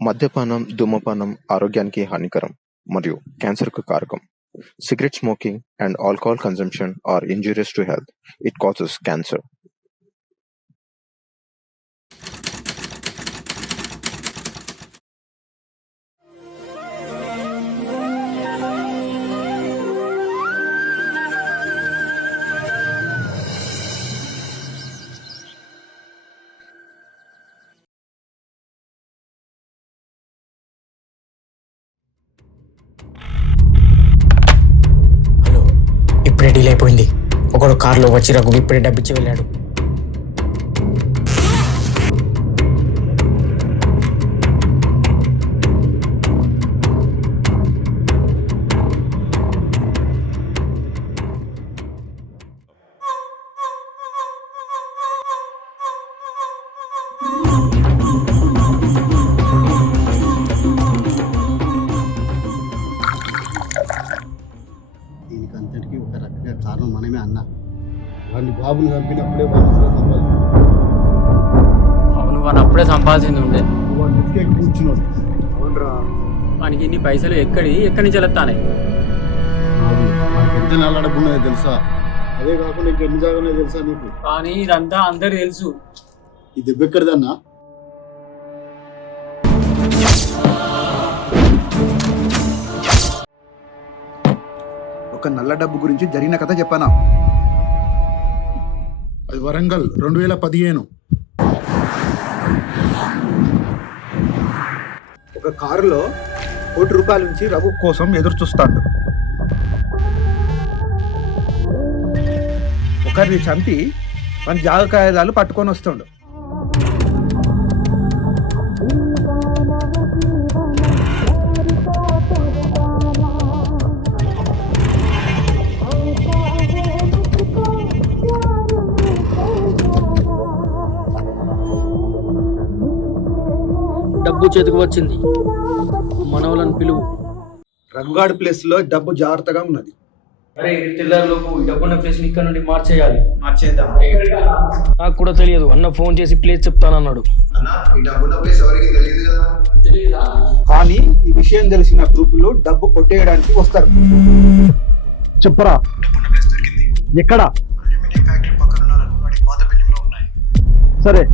మద్యపానం, ధూమపానం ఆరోగ్యానికి హానికరం మరియు క్యాన్సర్‌కు కారకం. Cigarette smoking and alcohol consumption are injurious to health. It causes cancer. Hello, ఇప్పుడే డీల్ అయిపోయింది. ఒకడు కారులో వచ్చి రఘు ఇప్పుడే డబ్బిచ్చి వెళ్ళాడు. దీనికి అంతటికీ ఒక రకంగా కారణం మనమే అన్న. వాడిని బాబుని చంపినప్పుడే వాళ్ళు అవును, వాడిని అప్పుడే సంపాదించింది ఉండే. వాడు ఎత్తుకే కూర్చున్నాడు. అవునరా, వానికి ఇన్ని పైసలు ఎక్కడి నుంచి వెళ్తానే? మనకి ఎంత నెల డబ్బు ఉన్నదో తెలుసా? అదే కాకుండా ఇంక ఎన్ని జాగానే తెలుసా నీకు? కానీ ఇదంతా అందరికి తెలుసు. ఈ దెబ్బ ఎక్కడిదన్నా? ఒక నల్ల డబ్బు గురించి జరిగిన కథ చెప్పనా? అది వరంగల్ 2015. ఒక కారులో ₹1,00,00,000 నుంచి రఘు కోసం ఎదురు చూస్తాడు. ఒకరిని చంపి మన జాగ కాగితాలు పట్టుకొని వస్తాడు. డబ్బు చేతికి వచ్చింది, మనవలను పిలువు. రఘుగాడి ప్లేస్ లో డబ్బు జాగ్రత్తగా ఉన్నది. అరే, తెల్లారిలోపు ఈ డబ్బున్న ప్లేస్ ఇక్కడ నుండి మార్చేయాలి. నాకు కూడా తెలియదు. అన్న ఫోన్ చేసి ప్లేస్ చెప్తానన్నాడు. కానీ ఈ విషయం తెలిసిన గ్రూపులు డబ్బు కొట్టేయడానికి వస్తారు. చెప్పరా, ఎక్కడ? సరే,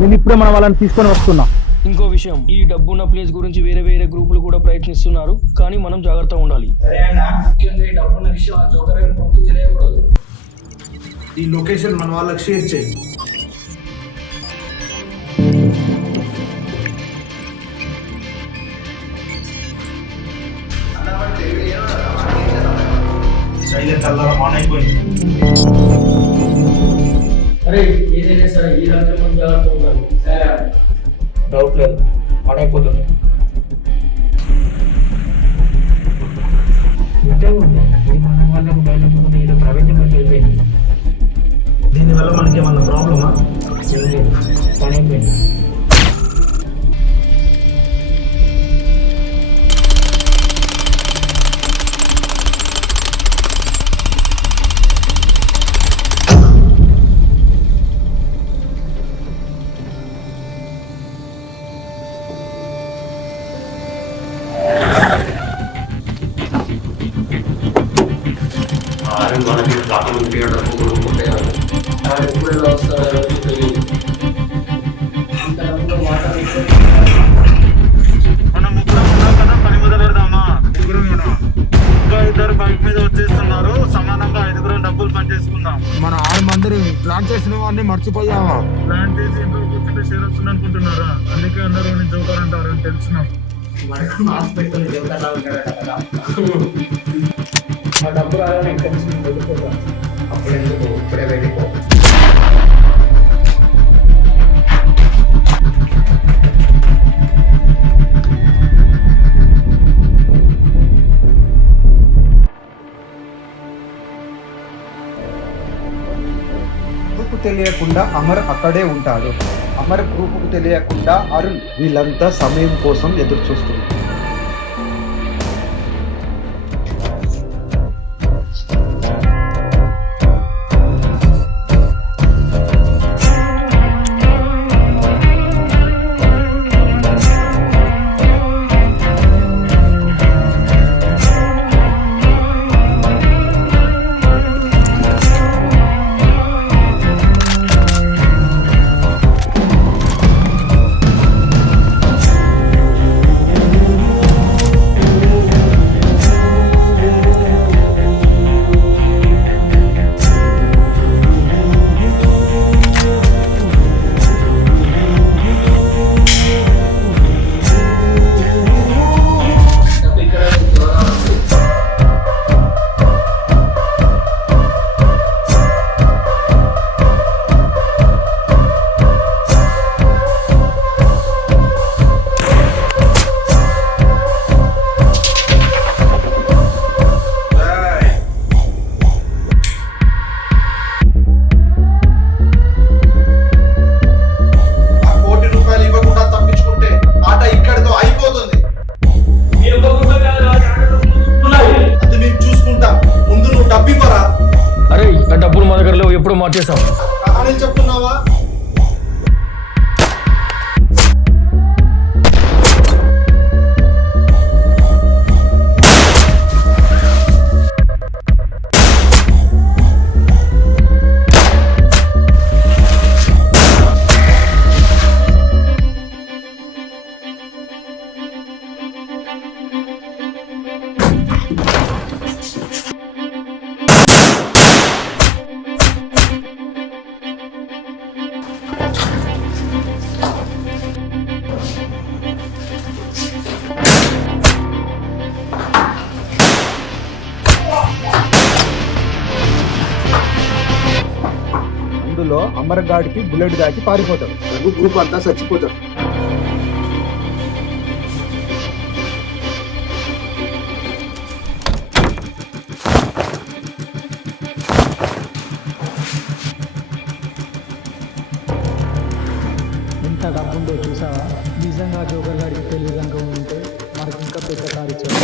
నేను ఇప్పుడే మన వాళ్ళని తీసుకొని వస్తున్నా. ఇంకో విషయం, ఈ డబ్బున్న ప్లేస్ గురించి వేరే వేరే గ్రూపులు కూడా ప్రయత్నిస్తున్నారు, కానీ మనం జాగ్రత్తగా ఉండాలి. డబ్బున్న విషయం ఆ జోకర్ గారి గ్రూప్కి తెలియకూడదు. ఈ లొకేషన్ మన వాళ్ళకి షేర్ చేయి. అరే, ఏదైనా సరే ఈ రాత్రి మనం జాగ్రత్తగా ఉండాలి. డౌట్ లేదు, ఆన్ అయిపోతుంది. దీనివల్ల మనకి ఏమన్నా ప్రాబ్లమా? పని అయిపోయింది. మనం ముగ్గురం ఉన్నాం కదా, పని మొదలు పెడదామా? ముగ్గురం ఇంకా 2 బైక్ మీద వచ్చేస్తున్నారు. సమానంగా 5 డబ్బులు పని చేసుకుందాం. మన 6 మందిని ప్లాన్ చేసిన వాడిని మర్చిపోయావా? ప్లాన్ చేసి ఇంట్లో కూర్చుంటే షేర్ వస్తుంది అనుకుంటున్నారా? అందుకే అందరూ జోకర్ అంటారు అని తెలిసిన. డబ్బు రాగానే ఎక్కడి నుంచి వెళ్ళిపోతాం. అప్పుడు ఎందుకు ఇప్పుడే వెళ్ళిపో. గ్రూపు తెలియకుండా అమర్ అక్కడే ఉంటాడు. అమర్ గ్రూపుకు తెలియకుండా అరుణ్. వీళ్ళంతా సమయం కోసం ఎదురు చూస్తున్నారు. చేసాం. కహాని చెప్తున్నావా? అందులో అమర్ గాడికి బుల్లెట్ దాకి పారిపోతాడు. రఘు గ్రూప్ అంతా చచ్చిపోతాడు. ఎంత డబ్బుందో చూసావా? నిజంగా జోకర్ గారికి తెలివి కనుక ఉంటే మనకి ఇంకా పెద్ద కారు ఇచ్చాడు.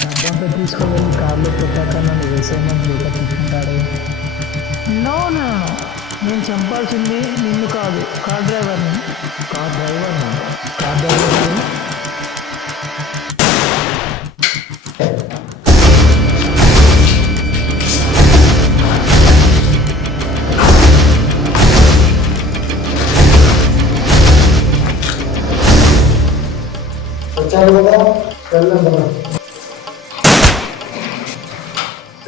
డబ్బంతా తీసుకువెళ్ళి కార్లో పెట్టాక నన్ను వేసేయమని లేక తీసుకుంటాడే. నో నో, నేను చంపాల్సింది నిన్ను కాదు, కార్ డ్రైవర్ని. కార్ డ్రైవర్ని? కార్ డ్రైవర్ని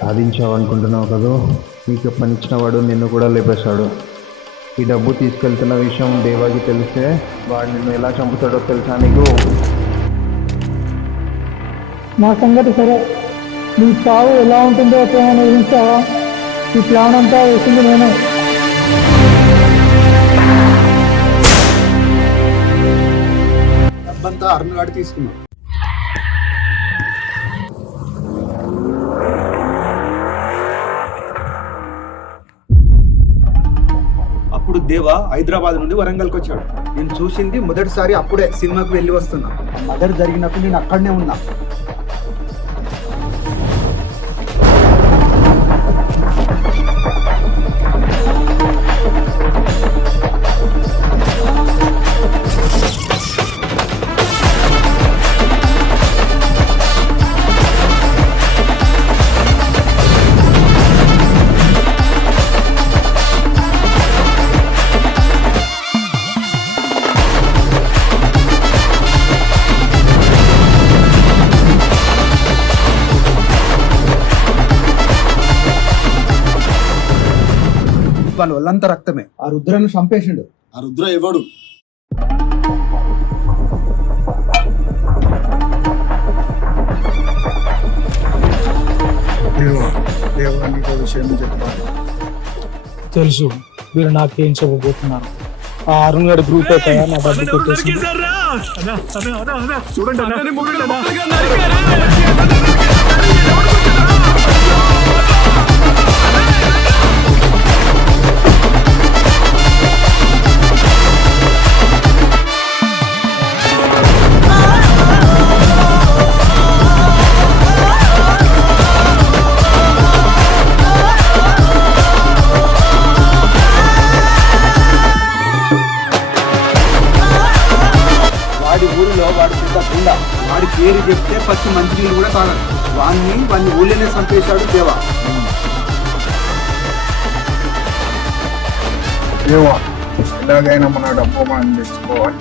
సాధించావనుకుంటున్నావు కదా, నీకు పనిచ్చిన వాడు నిన్ను కూడా లేపేశాడు. ఈ డబ్బు తీసుకెళ్తున్న విషయం దేవాకి తెలిస్తే వాడు నిన్ను ఎలా చంపుతాడో తెలుసా నీకు? నా సంగతి సరే, నీ చావు ఎలా ఉంటుందో ఏమైనా ఊహించావా? ఈ ప్లాన్ అంతా వేసింది నేను. డబ్బంతా అరుణ్ గాడి తీసుకున్నాడు. అప్పుడు దేవా హైదరాబాద్ నుండి వరంగల్కి వచ్చాడు. నేను చూసింది మొదటిసారి అప్పుడే సినిమాకి వెళ్ళి వస్తున్నా. మదర్ జరిగినప్పుడు నేను అక్కడనే ఉన్నా. వాళ్ళ వాళ్ళంతా రక్తమే. ఆ రుద్రను చంపేసిండు. ఆ రుద్ర ఎవడు? దేవా నీకు విషయం చెప్పాలి. తెలుసు, మీరు నాకేం చెప్పబోతున్నారు. ఆ అరుణ్ గారి గ్రూప్ అయితే నా డబ్బు కొట్టేసి వాడి పేరు చెప్తే పచ్చి మంచినీళ్ళు కూడా తాగడు. వాడిని ఊళ్ళోనే చంపేశాడు దేవా. ఎలాగైనా మన డబ్బు మనం తెచ్చుకోవాలి.